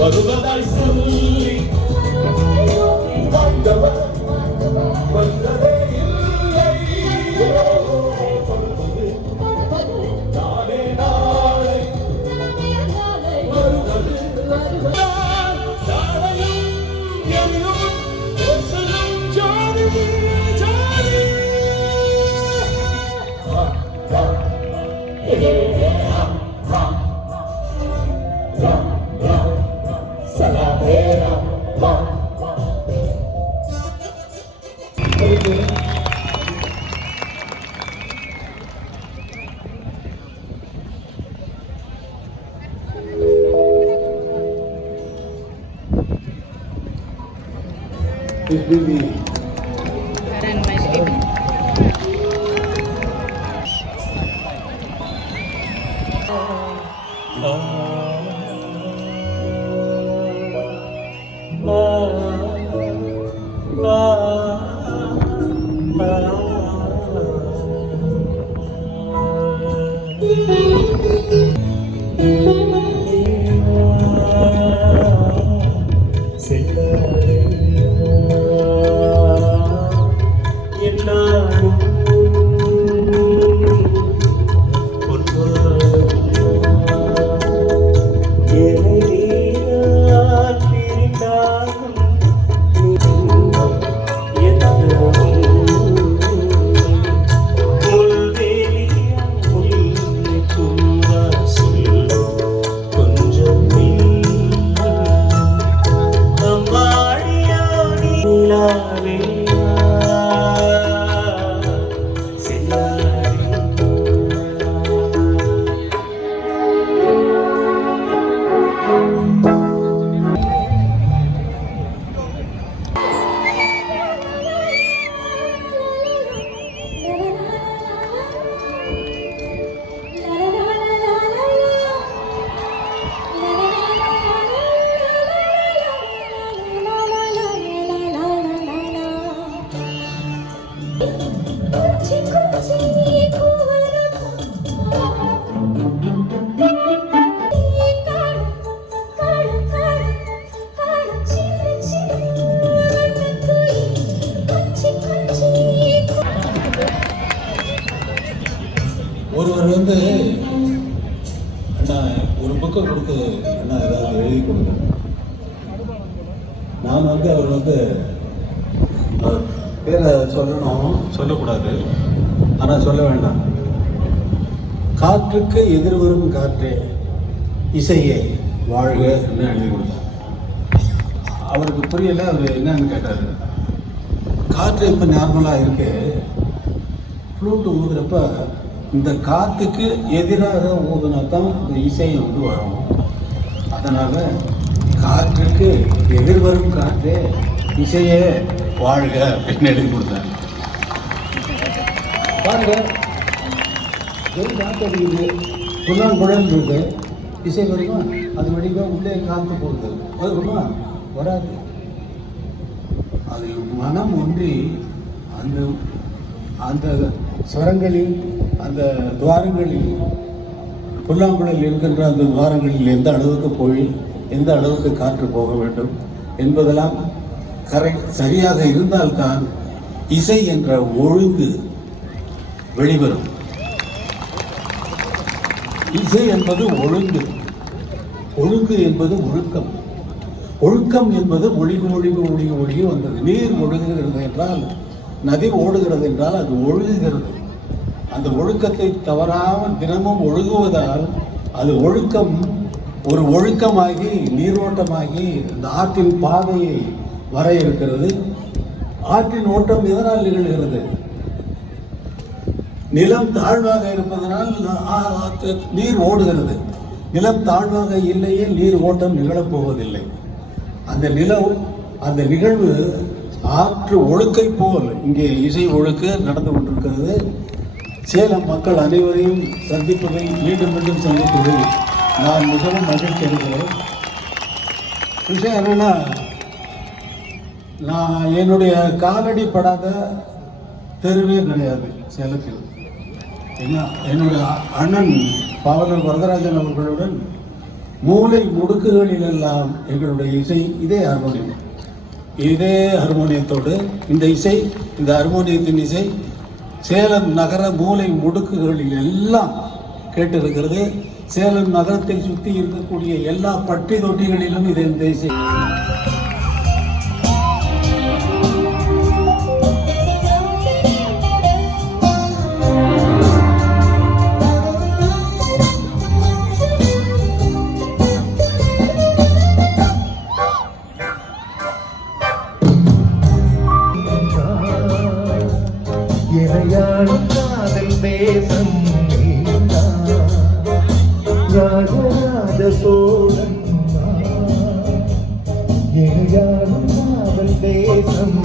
வருவதாய் சொல்லி வாழ்ந்தவர் வந்ததே இல்லை. நாளே நாளை வருவது நாளையும் எரியும் பேசலும் ஜாதி ஜாதி. This baby. Karan, my baby. ஒருவர் வந்து அண்ணா ஒரு புக்கை கொடுத்து அண்ணா ஏதாவது எழுதி கொடுங்க. நான் வந்து அவர் வந்து பேரை சொல்லணும், சொல்லக்கூடாது, ஆனால் சொல்ல வேண்டாம். காற்றுக்கு எதிர்வரும் காற்றே இசையே வாழ்க எழுதி கொடுத்தார். அவருக்கு புரியலை, அவர் என்னன்னு கேட்டார். காற்று இப்போ நார்மலாக இருக்கு, ஃப்ளூட்டு ஊதுறப்ப இந்த காற்றுக்கு எதிராக ஊதுனா தான் இந்த இசையை வந்து வரும். அதனால் காற்றுக்கு எதிர்வரும் காற்றே இசையே வாழ்க அப்படின்னு எழுதி கொடுத்தாங்க. பாருங்க, காற்று அடிக்குது, புல்லாங்குழல் இருக்கு, இசை வருமா? அது வடிவா உள்ளே காற்று போகுது, அது வருமா? வராது. அது மனம் ஒன்றி அந்த அந்த ஸ்வரங்களில், அந்த துவாரங்களில், புல்லாங்குழல் இருக்கின்ற அந்த துவாரங்களில் எந்த அளவுக்கு போய் எந்த அளவுக்கு காற்று போக வேண்டும் என்பதெல்லாம் சரியாக இருந்தால்தான் இசை என்ற ஒழுங்கு வெளிவரும். இசை என்பது ஒழுங்கு, ஒழுங்கு என்பது ஒழுக்கம், ஒழுக்கம் என்பது ஒழுகு ஒழுகு ஒழுகு ஒழுகி வந்தது. நீர் ஒழுகுகிறது என்றால், நதி ஓடுகிறது என்றால் அது ஒழுகுகிறது. அந்த ஒழுக்கத்தை தவறாமல் தினமும் ஒழுகுவதால் அது ஒழுக்கம் ஒரு ஒழுக்கமாகி நீரோட்டமாகி இந்த ஆற்றின் பாதையை வரையறுக்கிறது. ஆற்றின் ஓட்டம் எதனால் நிகழ்கிறது? நிலம் தாழ்வாக இருப்பதனால் நீர் ஓடுகிறது. நிலம் தாழ்வாக இல்லையே நீர் ஓட்டம் நிகழப்போவதில்லை. அந்த நிகழ்வு ஆற்று ஒழுக்கை போல் இங்கே இசை ஒழுக்கு நடந்து கொண்டிருக்கிறது. சேலம் மக்கள் அனைவரையும் சந்திப்பதை, மீண்டும் மீண்டும் சந்திப்பதில் நான் மிகவும் மகிழ்ச்சி அடைகிறேன். விஷயம் என்னென்னா, நான் என்னுடைய காலடி படாத தெருவே கிடையாது சேலத்தில். ஏன்னா என்னுடைய அண்ணன் பாவலர் வரதராஜன் அவர்களுடன் மூலை முடுக்குகளிலெல்லாம் எங்களுடைய இசை இதே ஹார்மோனியம். இதே ஹார்மோனியத்தோடு இந்த இசை, இந்த ஹார்மோனியத்தின் இசை சேலம் நகர மூலை முடுக்குகளில் எல்லாம் கேட்டிருக்கிறது. சேலம் நகரத்தை சுற்றி இருக்கக்கூடிய எல்லா பட்டி தொட்டிகளிலும் இது இந்த இசை. இணையாளும் காதல் தேசம் ராஜராஜ சோழன் இணையாளும் காதல் தேசம்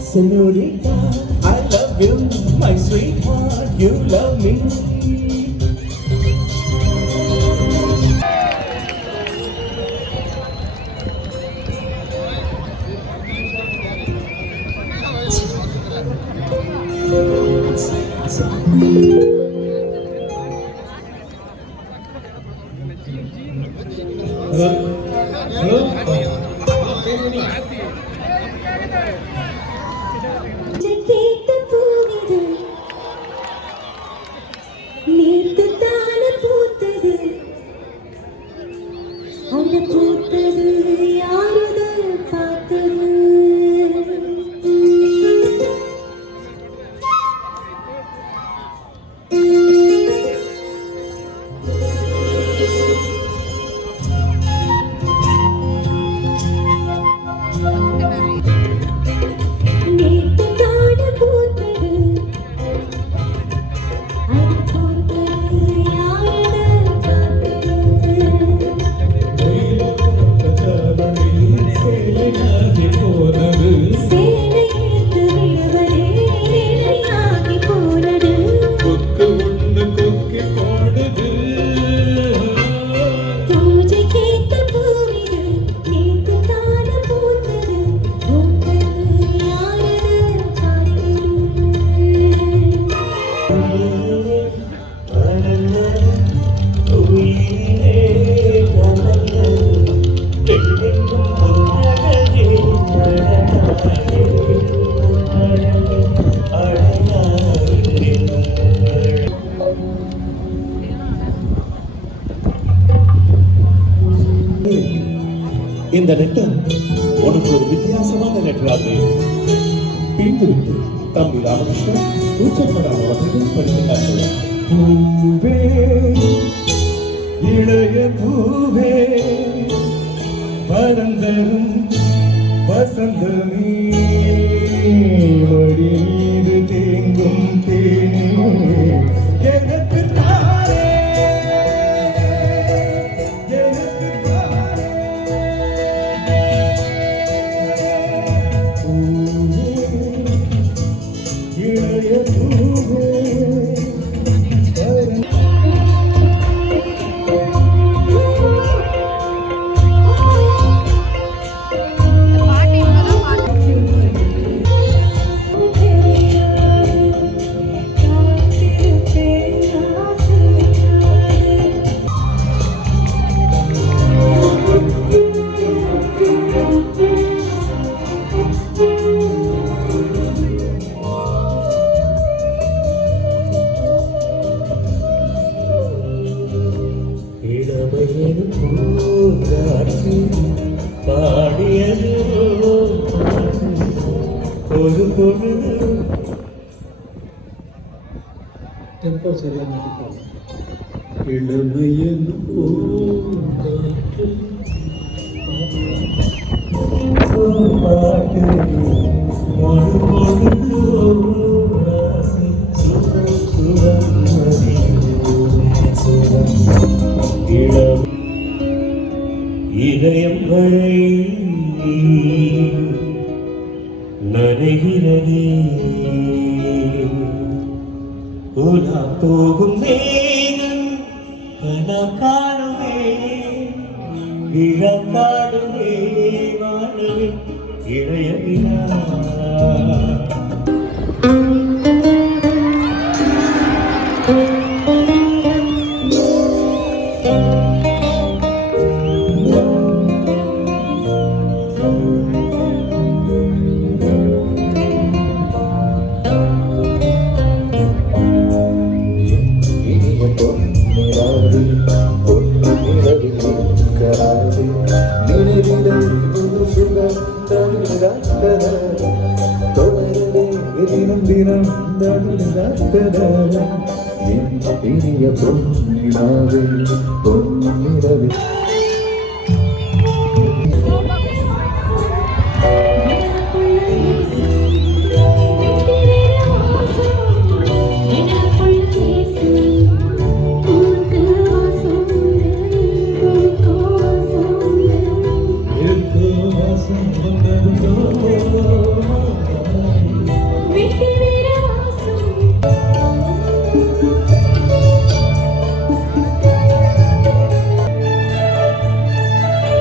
Señorita, I love you, my sweetheart, you love me. இந்த லெட்டர் உனக்கு ஒரு வித்தியாசமான லெட்டராக பின்குறித்து தம்பி ராமகிருஷ்ணன் கூச்சப்படாத வகையில் படித்துள்ளார்கள். பூவே இளைய பூவே பரந்தரும் வசந்தமே மடி மீது தேங்கும் தேனே எனக்கு தாரே எனக்கு தாரே பூவே இளைய பூவே பாட்டு இப்பதான் பாட்டு. இளமையின் பூங்காற்று பாடியது ஒரு பொழுது டெம்போ சரியாக மாட்டிப்பாங்க. இளமையின் பூங்காற்று பாட்டு ஒரு பொழுது ஆசை சுகம் சுகம் சுகம் இளம் இதயம் வரை நனைகிறதே உலா போகும் வேகம் கனா காணுமே இளம் காணுமே வானவே இளைய விழா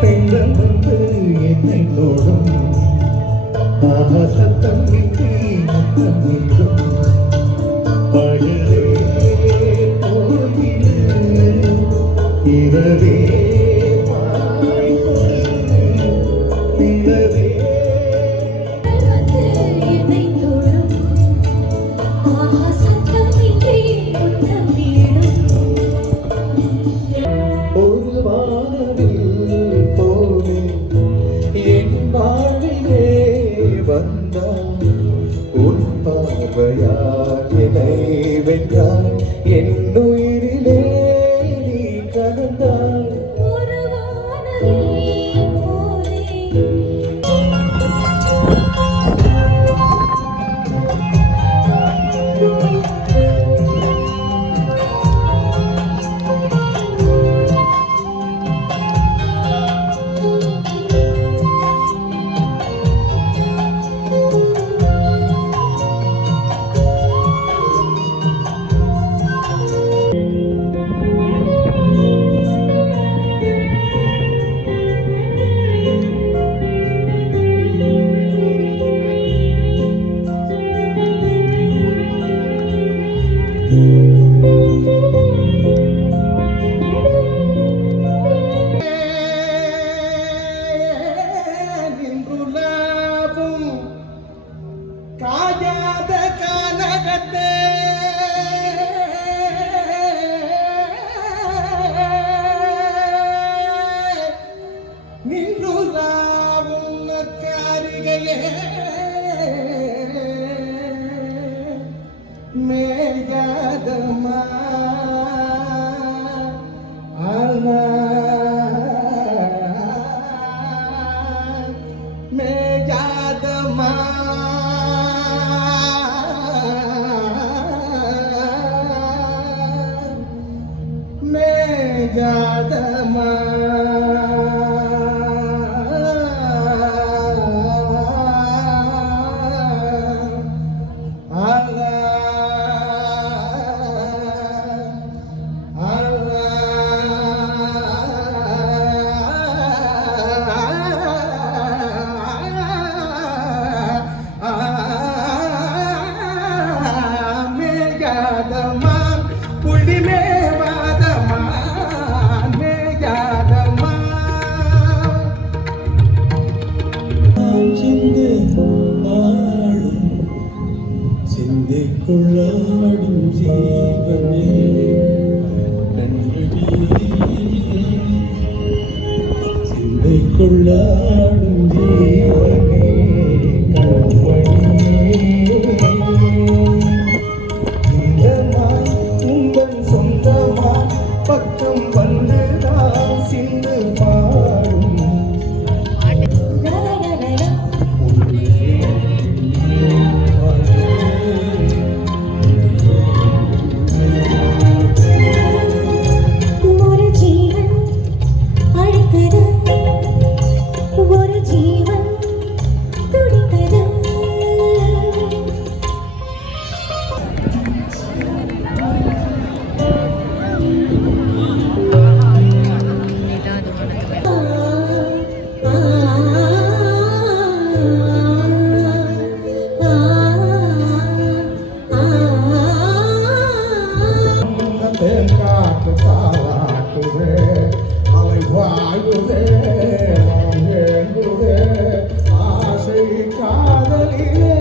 பெண்கள் வந்து என்னை தோடும் சத்தம் விட்டு முத்தம் வேண்டும் பகலே போகிற இரவே பாய் பொழுது நிலவே ஒரு வானவில் போலே என் வாழ்விலே வந்தாய் உன் பார்வையால் என்னை வென்றாய் என் உயிரிலே நீ கலந்தாய் காயாத கானகத்தே நின்றுலா மேகாதமா ஆனா மேகாதமா மேகாதமா சிந்தைக்குள்ளாடும் ஜீவனே சிந்தைக்குள்ளாடும் ஜீவனே சொந்தமா உங்கள் சொந்தமா பக்கம் வந்து நான் சிந்து பாடும் ஒரு ஜீவன் அழைத்தது ஒரு ஜீவன் துடித்தது காட்டு தாளாட்டுவே அலை வாயுவே ஏங்குவே ஆசை காதலிலே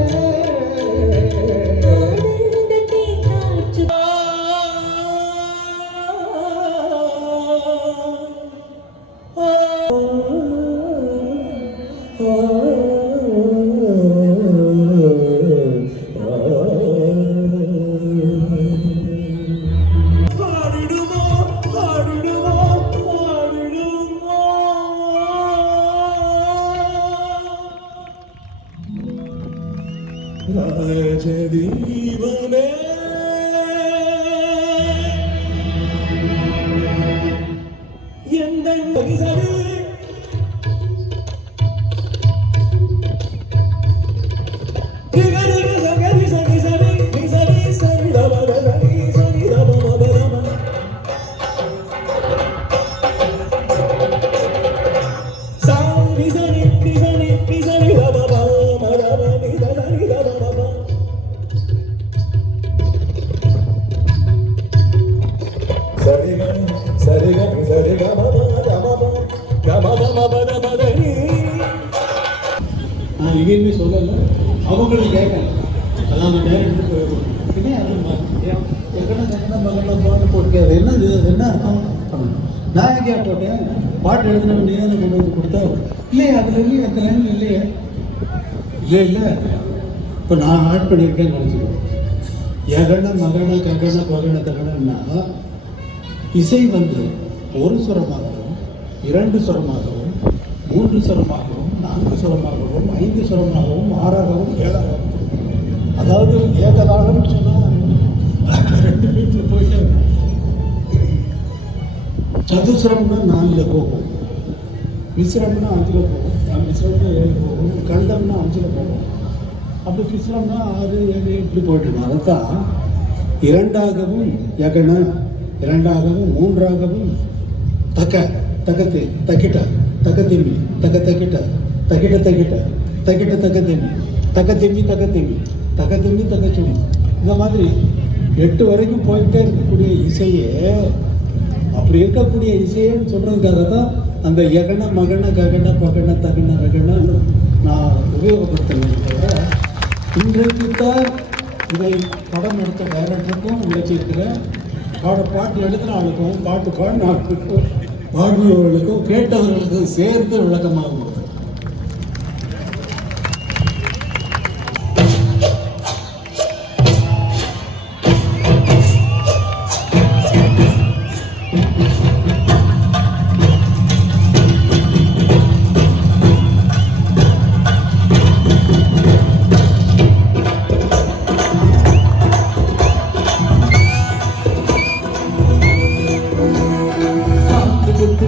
பாடிடுமோ பாடிடுமோ பாடிடுமோ ராஜதீவனே எந்த பரிசது நான் எங்கேயுமே சொல்லலை அவங்களும் கேட்கல அதாவது டேரக்டர் போயிடும் என்ன அது மகன பாட்டு போட்டு அது என்னது அது என்ன அர்த்தம் நான் எங்கேயா போட்டேன் பாட்டு எழுதினவன் நீ தானே கொண்டு வந்து கொடுத்தா இல்லையே அதில் இல்லையே அந்த லைன் இல்லையே இல்லை இப்போ நான் ஆட் பண்ணியிருக்கேன்னு நினச்சிக்குவேன் எகன மகன ககன பகன தகனன்னா இசை வந்து ஒரு சுரமாகவும் 2 சுரமாகவும் 3 சுரமாகவும் 4 சுரமாகவும் 5 சுரமாகவும் 6ஆகவும் 7ஆகவும் அதாவது ஏகதாகம்னு சொன்னால் 2 பேருக்கு போயிட்டே சதுசுரம்னா 4ல் போகும் மிஸ்ரம்னா 5ல் போகும் மிஸ்ரம்னா 7 போகும் கண்டம்னா 5ல் போகும் அப்படி பிஸ்ரம்னா 6 7 இப்படி போயிட்டு அதைத்தான் 2ஆகவும் யகன 2ஆகவும் 3ஆகவும் தக்கத்து தக்கிட்ட தக்கத்திம்மி தக்கிட்ட தக்கிட்ட தக்கிட்ட தக்கத்திம்மி தக்கச்சுமி இந்த மாதிரி 8 வரைக்கும் போயிட்டே இருக்கக்கூடிய இசையே அப்படி இருக்கக்கூடிய இசையன்னு சொல்கிறதுக்காக தான் அந்த யகன மகன ககன பகன தகன ரகனன்னு நான் உபயோகப்படுத்தினேன். இன்றைக்கு தான் இதை படம் எடுத்த டைரக்டருக்கும் விளக்கியிருக்கிறேன். பாட்டு எழுதின ஆளுக்கும் பாட்டு பாடின ஆளுக்கும் பாடுபவர்களுக்கும் கேட்டவர்களுக்கும் சேர்த்து விளக்கமாகும். பொட்டு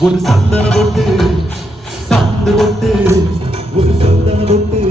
ஒரு சந்தன பொட்டு சாந்து பொட்டு ஒரு சந்தன பொட்டு